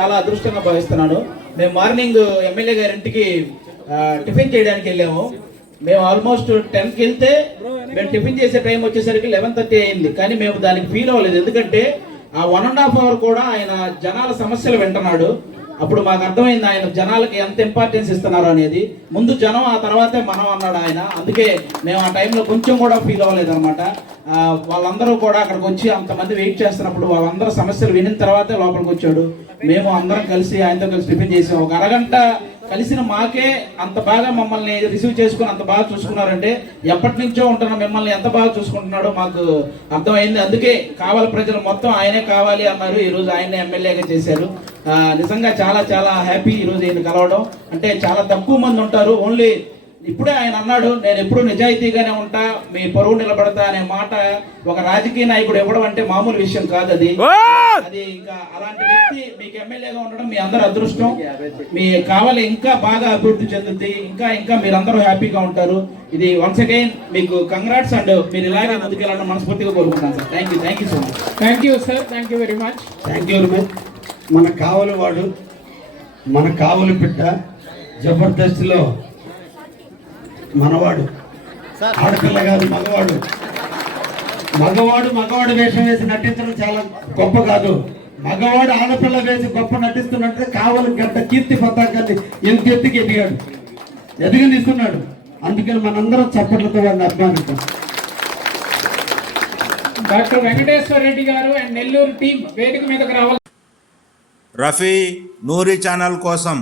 చాలా అదృష్టంగా భావిస్తున్నాను. మేము మార్నింగ్ ఎమ్మెల్యే గారి ఇంటికి టిఫిన్ చేయడానికి వెళ్ళాము. మేము ఆల్మోస్ట్ 10కి వెళ్తే మేము టిఫిన్ చేసే టైం వచ్చేసరికి 11:30 అయింది. కానీ మేము దానికి ఫీల్ అవ్వలేదు, ఎందుకంటే ఆ 1.5 అవర్ కూడా ఆయన జనాల సమస్యలు వింటున్నాడు. అప్పుడు మాకు అర్థమైంది ఆయన జనాలకి ఎంత ఇంపార్టెన్స్ ఇస్తున్నారు అనేది. ముందు జనం, ఆ తర్వాతే మనం అన్నాడు ఆయన. అందుకే మేము ఆ టైంలో కొంచెం కూడా ఫీల్ అవ్వలేదు అనమాట. వాళ్ళందరూ కూడా అక్కడికి వచ్చి అంతమంది వెయిట్ చేస్తున్నప్పుడు వాళ్ళందరూ సమస్యలు వినిన తర్వాతే లోపలికి వచ్చాడు. మేము అందరం కలిసి ఆయనతో కలిసి టిఫిన్ చేసాం. ఒక అరగంట కలిసిన మాకే అంత బాగా మమ్మల్ని రిసీవ్ చేసుకుని అంత బాగా చూసుకున్నారంటే ఎప్పటి నుంచో ఉంటున్న మిమ్మల్ని ఎంత బాగా చూసుకుంటున్నాడో మాకు అర్థమైంది. అందుకే కావాలి ప్రజలు మొత్తం ఆయనే కావాలి అన్నారు. ఈరోజు ఆయనే ఎమ్మెల్యేగా చేశారు. నిజంగా చాలా చాలా హ్యాపీ ఈరోజు ఈయన కలవడం. అంటే చాలా తక్కువ మంది ఉంటారు. ఓన్లీ ఇప్పుడే ఆయన అన్నాడు, నేను ఎప్పుడు నిజాయితీగానే ఉంటా, మీ పరువు నిలబడతా అనే మాట ఒక రాజకీయ నాయకుడు ఇవ్వడం అంటే మామూలు విషయం కాదు. అది ఇంకా అలాంటి వ్యక్తి మీకు ఎమ్మెల్యేగా ఉండడం మీ అందరు అదృష్టం. మీ కావాలి ఇంకా బాగా అభివృద్ధి చెందుద్ది, ఇంకా ఇంకా మీరందరూ హ్యాపీగా ఉంటారు. ఇది వన్స్ అగైన్ మీకు కంగ్రాట్స్ అండ్ మీరు ఇలాగే ముందుకెళ్ళడం మనస్ఫూర్తిగా కోరుకుంటున్నాను sir. Thank you so much. Thank you sir, thank you very much. Thank you very much. మన కావలి వాడు, మన కావలి పిట్ట, జబర్దస్త్లో మనవాడు, ఆడపిల్ల కాదు మగవాడు. మగవాడు వేషం వేసి నటించడం చాలా గొప్ప కాదు. మగవాడు ఆడపిల్ల వేసి గొప్ప నటిస్తున్నట్టే కావలి గడ్డ కీర్తి పతాకాన్ని ఎంత ఎత్తుకి ఎదిగనిస్తున్నాడు. అందుకని మనందరం చప్పట్లతో వాడిని అభిమానిస్తాం. డాక్టర్ వెంకటేశ్వర రెడ్డి గారు అండ్ నెల్లూరు టీం వేదిక మీదకి రావాలి. రఫీ నూరి ఛానల్ కోసం